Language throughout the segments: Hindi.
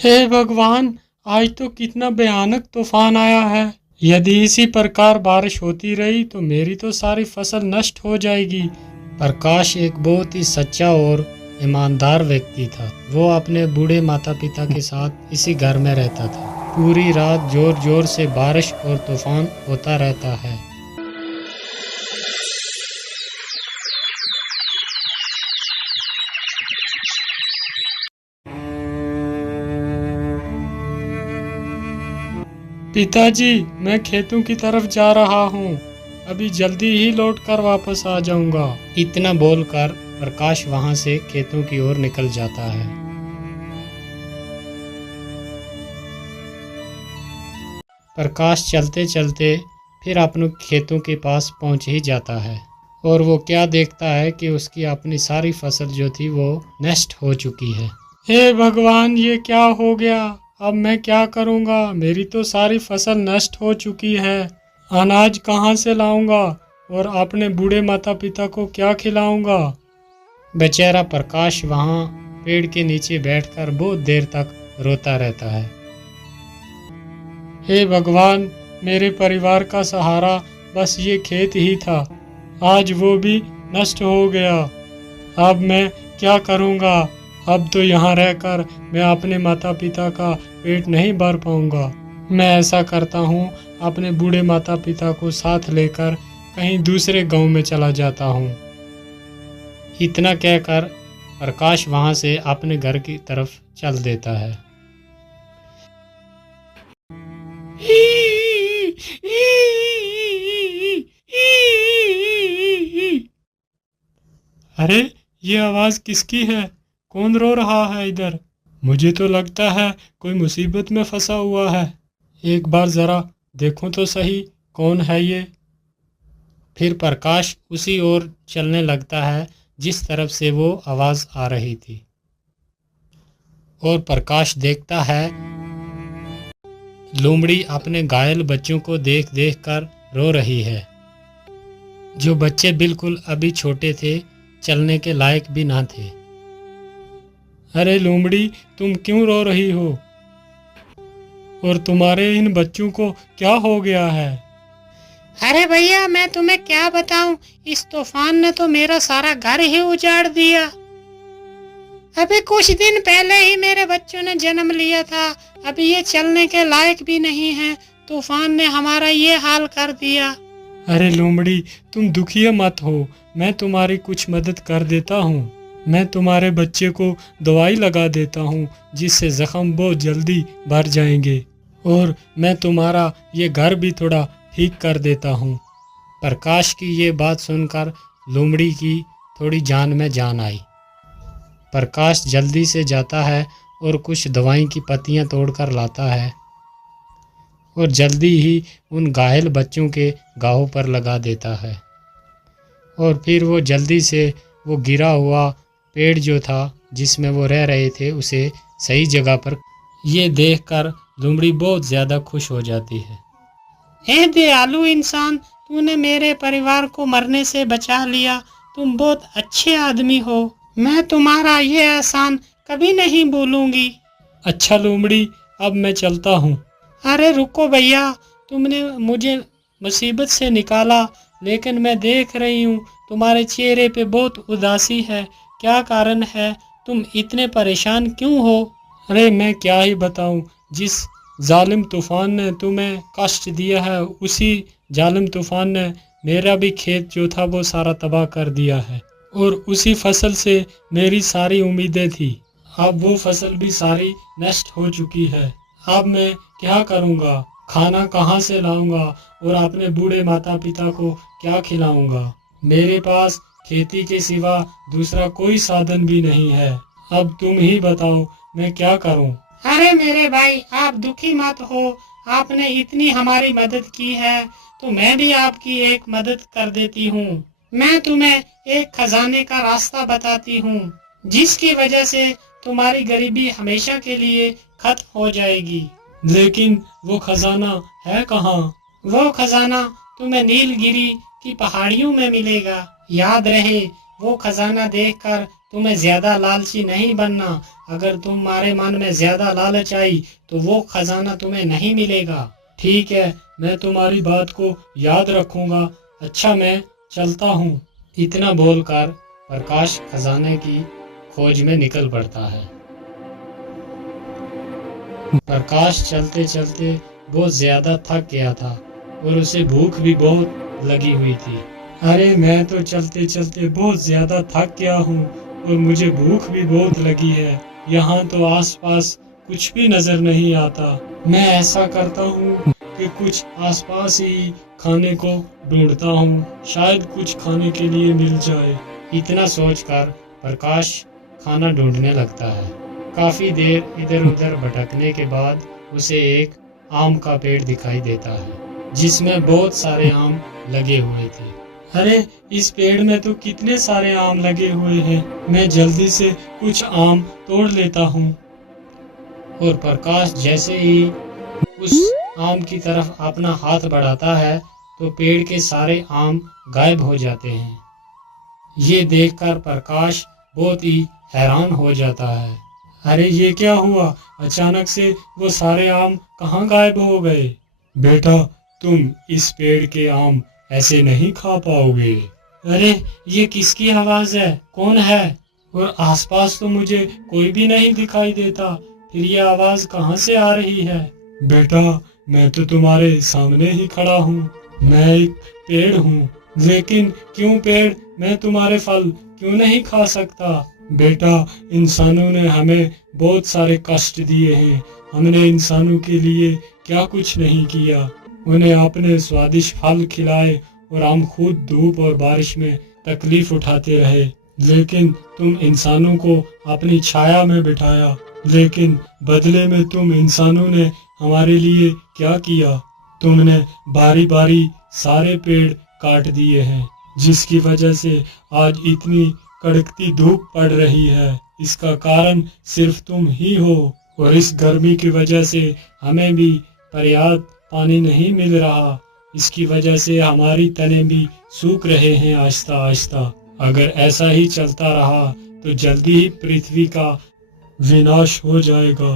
हे भगवान, आज तो कितना भयानक तूफान आया है। यदि इसी प्रकार बारिश होती रही तो मेरी तो सारी फसल नष्ट हो जाएगी। प्रकाश एक बहुत ही सच्चा और ईमानदार व्यक्ति था। वो अपने बूढ़े माता पिता के साथ इसी घर में रहता था। पूरी रात जोर जोर से बारिश और तूफान होता रहता है। पिताजी, मैं खेतों की तरफ जा रहा हूँ। अभी जल्दी ही लौट कर वापस आ जाऊंगा। इतना बोलकर प्रकाश वहां से खेतों की ओर निकल जाता है। प्रकाश चलते चलते फिर अपने खेतों के पास पहुंच ही जाता है और वो क्या देखता है कि उसकी अपनी सारी फसल जो थी वो नष्ट हो चुकी है। हे भगवान, ये क्या हो गया? अब मैं क्या करूंगा? मेरी तो सारी फसल नष्ट हो चुकी है। अनाज कहाँ से लाऊंगा और अपने बूढ़े माता पिता को क्या खिलाऊंगा? बेचारा प्रकाश वहाँ पेड़ के नीचे बैठकर बहुत देर तक रोता रहता है। हे भगवान, मेरे परिवार का सहारा बस ये खेत ही था। आज वो भी नष्ट हो गया। अब मैं क्या करूंगा? अब तो यहाँ रहकर मैं अपने माता पिता का पेट नहीं भर पाऊंगा। मैं ऐसा करता हूँ, अपने बूढ़े माता पिता को साथ लेकर कहीं दूसरे गांव में चला जाता हूँ। इतना कहकर प्रकाश वहां से अपने घर की तरफ चल देता है। अरे, ये आवाज किसकी है? कौन रो रहा है इधर? मुझे तो लगता है कोई मुसीबत में फंसा हुआ है। एक बार जरा देखूं तो सही, कौन है ये? फिर प्रकाश उसी ओर चलने लगता है जिस तरफ से वो आवाज आ रही थी और प्रकाश देखता है लोमड़ी अपने घायल बच्चों को देख देख कर रो रही है। जो बच्चे बिल्कुल अभी छोटे थे, चलने के लायक भी ना थे। अरे लोमड़ी, तुम क्यों रो रही हो? और तुम्हारे इन बच्चों को क्या हो गया है? अरे भैया, मैं तुम्हें क्या बताऊं, इस तूफान ने तो मेरा सारा घर ही उजाड़ दिया। अभी कुछ दिन पहले ही मेरे बच्चों ने जन्म लिया था। अभी ये चलने के लायक भी नहीं है। तूफान ने हमारा ये हाल कर दिया। अरे लोमड़ी, तुम दुखी मत हो। मैं तुम्हारी कुछ मदद कर देता हूँ। मैं तुम्हारे बच्चे को दवाई लगा देता हूँ जिससे जख्म बहुत जल्दी भर जाएंगे और मैं तुम्हारा ये घर भी थोड़ा ठीक कर देता हूँ। प्रकाश की ये बात सुनकर लोमड़ी की थोड़ी जान में जान आई। प्रकाश जल्दी से जाता है और कुछ दवाई की पत्तियाँ तोड़कर लाता है और जल्दी ही उन घायल बच्चों के घावों पर लगा देता है और फिर वो जल्दी से वो गिरा हुआ पेड़ जो था जिसमें वो रह रहे थे उसे सही जगह पर। ये देखकर लोमड़ी बहुत ज़्यादा खुश हो जाती है। हे दयालु इंसान, तूने मेरे परिवार को मरने से बचा लिया। तुम बहुत अच्छे आदमी हो। मैं तुम्हारा ये एहसान कभी नहीं भूलूंगी। अच्छा लोमड़ी, अब मैं चलता हूँ। अरे रुको भैया, तुमने मुझे मुसीबत से निकाला, लेकिन मैं देख रही हूँ तुम्हारे चेहरे पे बहुत उदासी है। क्या कारण है? तुम इतने परेशान क्यों हो? अरे मैं क्या ही बताऊँ, जिस जालिम तूफान ने तुम्हें कष्ट दिया है उसी जालिम तूफान ने मेरा भी खेत जो था वो सारा तबाह कर दिया है और उसी फसल से मेरी सारी उम्मीदें थी। अब वो फसल भी सारी नष्ट हो चुकी है। अब मैं क्या करूँगा? खाना कहाँ से लाऊंगा और अपने बूढ़े माता पिता को क्या खिलाऊंगा? मेरे पास खेती के सिवा दूसरा कोई साधन भी नहीं है। अब तुम ही बताओ, मैं क्या करूं? अरे मेरे भाई, आप दुखी मत हो। आपने इतनी हमारी मदद की है तो मैं भी आपकी एक मदद कर देती हूँ। मैं तुम्हें एक खजाने का रास्ता बताती हूँ जिसकी वजह से तुम्हारी गरीबी हमेशा के लिए खत्म हो जाएगी। लेकिन वो खजाना है कहाँ? वो खजाना तुम्हें नीलगिरी की पहाड़ियों में मिलेगा। याद रहे, वो खजाना देखकर तुम्हें ज्यादा लालची नहीं बनना। अगर तुम्हारे मन में ज्यादा लालच आई तो वो खजाना तुम्हें नहीं मिलेगा। ठीक है, मैं तुम्हारी बात को याद रखूंगा। अच्छा, मैं चलता हूँ। इतना बोलकर प्रकाश खजाने की खोज में निकल पड़ता है। प्रकाश चलते चलते बहुत ज्यादा थक गया था और उसे भूख भी बहुत लगी हुई थी। अरे, मैं तो चलते चलते बहुत ज्यादा थक गया हूँ और मुझे भूख भी बहुत लगी है। यहाँ तो आसपास कुछ भी नजर नहीं आता। मैं ऐसा करता हूँ कि कुछ आसपास ही खाने को ढूंढता हूँ, शायद कुछ खाने के लिए मिल जाए। इतना सोचकर प्रकाश खाना ढूंढने लगता है। काफी देर इधर उधर भटकने के बाद उसे एक आम का पेड़ दिखाई देता है जिसमें बहुत सारे आम लगे हुए थे। अरे, इस पेड़ में तो कितने सारे आम लगे हुए हैं। मैं जल्दी से कुछ आम तोड़ लेता हूँ। और प्रकाश जैसे ही उस आम की तरफ अपना हाथ बढ़ाता है तो पेड़ के सारे आम गायब हो जाते हैं। ये देखकर प्रकाश बहुत ही हैरान हो जाता है। अरे, ये क्या हुआ? अचानक से वो सारे आम कहाँ गायब हो गए? बेटा, तुम इस पेड़ के आम ऐसे नहीं खा पाओगे। अरे, ये किसकी आवाज है? कौन है? और आसपास तो मुझे कोई भी नहीं दिखाई देता, फिर ये आवाज कहाँ से आ रही है? बेटा, मैं तो तुम्हारे सामने ही खड़ा हूँ। मैं एक पेड़ हूँ, लेकिन क्यों पेड़? मैं तुम्हारे फल क्यों नहीं खा सकता? बेटा, इंसानों ने हमें बहुत सारे कष्ट दिए हैं। हमने इंसानों के लिए क्या कुछ नहीं किया। उन्हें आपने स्वादिष्ट फल खिलाए और हम खुद धूप और बारिश में तकलीफ उठाते रहे, लेकिन तुम इंसानों को अपनी छाया में बिठाया। लेकिन बदले में तुम इंसानों ने हमारे लिए क्या किया? तुमने बारी बारी सारे पेड़ काट दिए हैं, जिसकी वजह से आज इतनी कड़कती धूप पड़ रही है। इसका कारण सिर्फ तुम ही हो। और इस गर्मी की वजह से हमें भी पर्याप्त पानी नहीं मिल रहा। इसकी वजह से हमारी तने भी सूख रहे हैं आहिस्ता आहिस्ता। अगर ऐसा ही चलता रहा तो जल्दी ही पृथ्वी का विनाश हो जाएगा।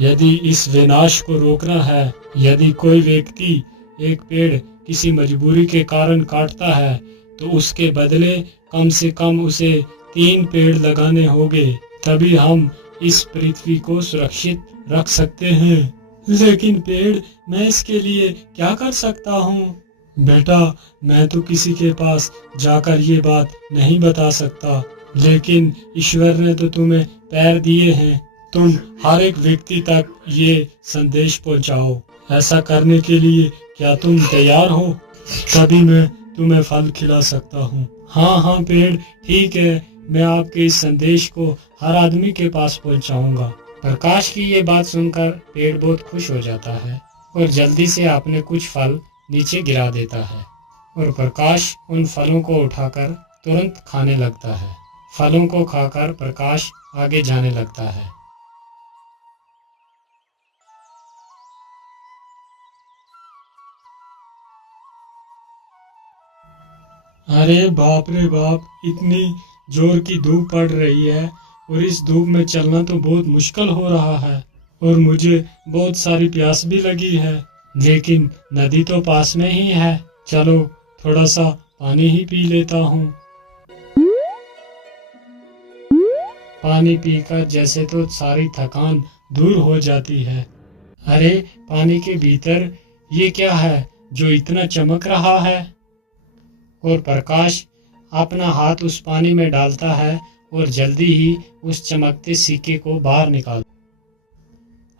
यदि इस विनाश को रोकना है, यदि कोई व्यक्ति एक पेड़ किसी मजबूरी के कारण काटता है तो उसके बदले कम से कम उसे 3 पेड़ लगाने होंगे, तभी हम इस पृथ्वी को सुरक्षित रख सकते हैं। लेकिन पेड़, मैं इसके लिए क्या कर सकता हूँ? बेटा, मैं तो किसी के पास जाकर ये बात नहीं बता सकता, लेकिन ईश्वर ने तो तुम्हें पैर दिए हैं। तुम हर एक व्यक्ति तक ये संदेश पहुंचाओ। ऐसा करने के लिए क्या तुम तैयार हो? तभी मैं तुम्हें फल खिला सकता हूँ। हाँ हाँ पेड़, ठीक है, मैं आपके इस संदेश को हर आदमी के पास पहुंचाऊंगा। प्रकाश की ये बात सुनकर पेड़ बहुत खुश हो जाता है और जल्दी से अपने कुछ फल नीचे गिरा देता है और प्रकाश उन फलों को उठाकर तुरंत खाने लगता है। फलों को खाकर प्रकाश आगे जाने लगता है। अरे बाप रे बाप, इतनी जोर की धूप पड़ रही है और इस धूप में चलना तो बहुत मुश्किल हो रहा है और मुझे बहुत सारी प्यास भी लगी है, लेकिन नदी तो पास में ही है। चलो थोड़ा सा पानी ही पी लेता हूँ। पानी पीकर जैसे तो सारी थकान दूर हो जाती है। अरे, पानी के भीतर ये क्या है जो इतना चमक रहा है? और प्रकाश अपना हाथ उस पानी में डालता है और जल्दी ही उस चमकते सिक्के को बाहर निकाल।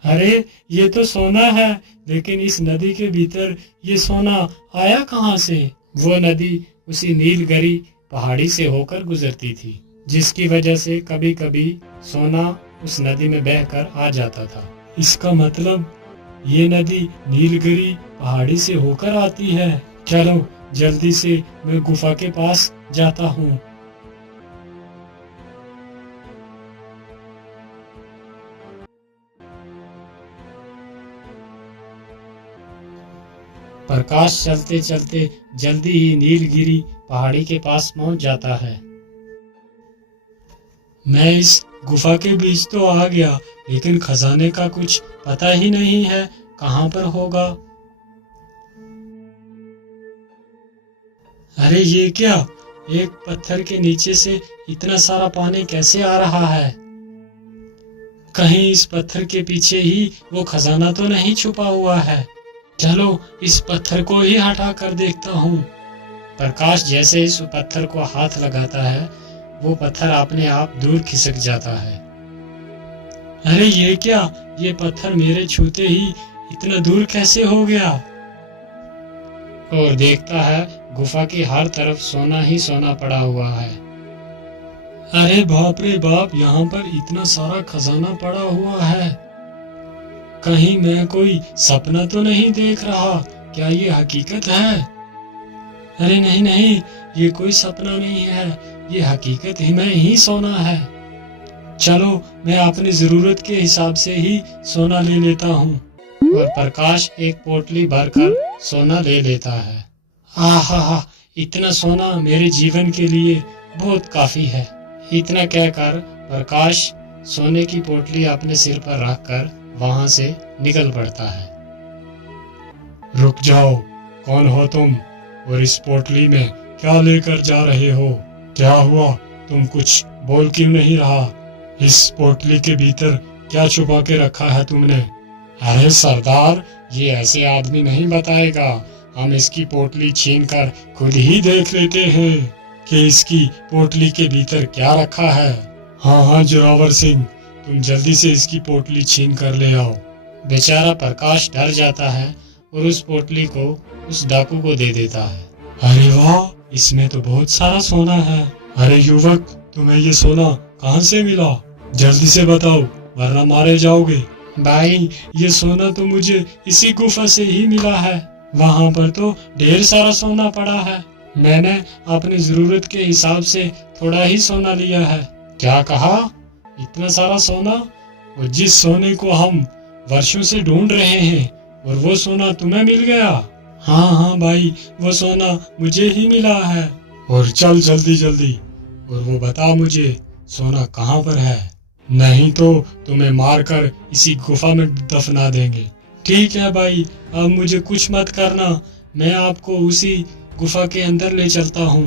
अरे, ये तो सोना है, लेकिन इस नदी के भीतर ये सोना आया कहाँ से? वो नदी उसी नीलगिरी पहाड़ी से होकर गुजरती थी, जिसकी वजह से कभी कभी सोना उस नदी में बहकर आ जाता था। इसका मतलब ये नदी नीलगिरी पहाड़ी से होकर आती है। चलो जल्दी से मैं गुफा के पास जाता हूँ। प्रकाश चलते चलते जल्दी ही नीलगिरी पहाड़ी के पास पहुंच जाता है। मैं इस गुफा के बीच तो आ गया, लेकिन खजाने का कुछ पता ही नहीं है कहाँ पर होगा। अरे ये क्या, एक पत्थर के नीचे से इतना सारा पानी कैसे आ रहा है? कहीं इस पत्थर के पीछे ही वो खजाना तो नहीं छुपा हुआ है। चलो इस पत्थर को ही हटा कर देखता हूँ। प्रकाश जैसे इस पत्थर को हाथ लगाता है, वो पत्थर अपने आप दूर खिसक जाता है। अरे ये क्या, ये पत्थर मेरे छूते ही इतना दूर कैसे हो गया? और देखता है गुफा की हर तरफ सोना ही सोना पड़ा हुआ है। अरे बाप रे बाप, यहाँ पर इतना सारा खजाना पड़ा हुआ है। कहीं मैं कोई सपना तो नहीं देख रहा? क्या ये हकीकत है? अरे नहीं नहीं, ये कोई सपना नहीं है, ये हकीकत ही में ही सोना है। चलो मैं अपनी जरूरत के हिसाब से ही सोना ले लेता हूँ। और प्रकाश एक पोटली भरकर सोना ले लेता है। आहा, इतना सोना मेरे जीवन के लिए बहुत काफी है। इतना कहकर प्रकाश सोने की पोटली अपने सिर पर रखकर वहां से निकल पड़ता है। रुक जाओ, कौन हो तुम और इस पोटली में क्या लेकर जा रहे हो? क्या हुआ, तुम कुछ बोल क्यों नहीं रहा? इस पोटली के भीतर क्या छुपा के रखा है तुमने? अरे सरदार, ये ऐसे आदमी नहीं बताएगा। हम इसकी पोटली छीनकर खुद ही देख लेते हैं कि इसकी पोटली के भीतर क्या रखा है। हाँ जोरावर सिंह, तुम जल्दी से इसकी पोटली छीन कर ले आओ। बेचारा प्रकाश डर जाता है और उस पोटली को उस डाकू को दे देता है। अरे वाह, इसमें तो बहुत सारा सोना है। अरे युवक, तुम्हें ये सोना कहाँ से मिला? जल्दी से बताओ, वरना मारे जाओगे। भाई, ये सोना तो मुझे इसी गुफा से ही मिला है। वहाँ पर तो ढेर सारा सोना पड़ा है। मैंने अपनी जरूरत के हिसाब से थोड़ा ही सोना लिया है। क्या कहा? इतना सारा सोना? और जिस सोने को हम वर्षों से ढूंढ रहे हैं, और वो सोना तुम्हें मिल गया? हाँ भाई, वो सोना मुझे ही मिला है। और चल जल्दी जल्दी, और वो बता मुझे सोना कहाँ पर है, नहीं तो तुम्हें मारकर इसी गुफा में दफना देंगे। ठीक है भाई, अब मुझे कुछ मत करना, मैं आपको उसी गुफा के अंदर ले चलता हूँ।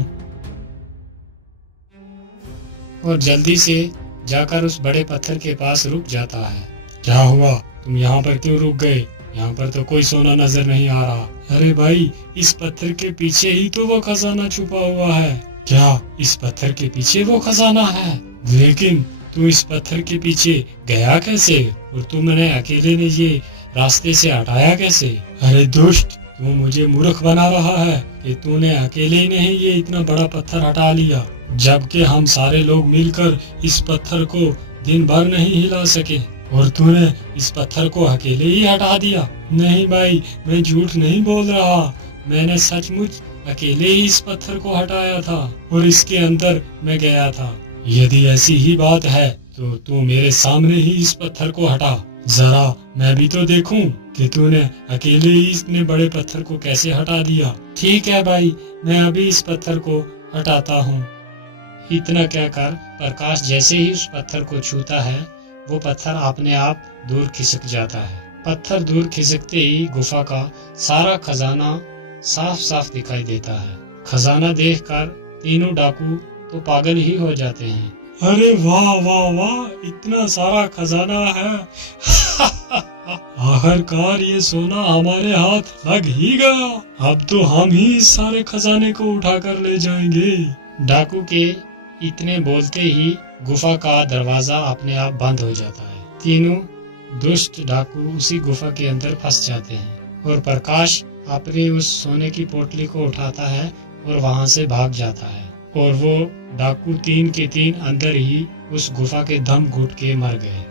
और जल्दी से जाकर उस बड़े पत्थर के पास रुक जाता है। क्या हुआ, तुम यहाँ पर क्यों रुक गए? यहाँ पर तो कोई सोना नजर नहीं आ रहा। अरे भाई, इस पत्थर के पीछे ही तो वो खजाना छुपा हुआ है। क्या इस पत्थर के पीछे वो खजाना है? लेकिन तू इस पत्थर के पीछे गया कैसे, और तुमने अकेले ने ये रास्ते से हटाया कैसे? अरे दुष्ट, तू मुझे मूर्ख बना रहा है कि तूने अकेले ही नहीं ये इतना बड़ा पत्थर हटा लिया, जबकि हम सारे लोग मिलकर इस पत्थर को दिन भर नहीं हिला सके, और तूने इस पत्थर को अकेले ही हटा दिया। नहीं भाई, मैं झूठ नहीं बोल रहा, मैंने सचमुच अकेले ही इस पत्थर को हटाया था और इसके अंदर मैं गया था। यदि ऐसी ही बात है तो तू मेरे सामने ही इस पत्थर को हटा, जरा मैं भी तो देखूं कि तूने अकेले ही इतने बड़े पत्थर को कैसे हटा दिया। ठीक है भाई, मैं अभी इस पत्थर को हटाता हूँ। इतना कहकर प्रकाश जैसे ही उस पत्थर को छूता है, वो पत्थर अपने आप दूर खिसक जाता है। पत्थर दूर खिसकते ही गुफा का सारा खजाना साफ साफ दिखाई देता है। खजाना देखकर तीनों डाकू तो पागल ही हो जाते हैं। अरे वाह वाह वाह, इतना सारा खजाना है। आखिरकार ये सोना हमारे हाथ लग ही गया। अब तो हम ही इस सारे खजाने को उठाकर ले जाएंगे। डाकू के इतने बोलते ही गुफा का दरवाजा अपने आप बंद हो जाता है। तीनों दुष्ट डाकू उसी गुफा के अंदर फंस जाते हैं और प्रकाश अपनी उस सोने की पोटली को उठाता है और वहां से भाग जाता है। और वो डाकू तीन के तीन अंदर ही उस गुफा के दम घुट के मर गए।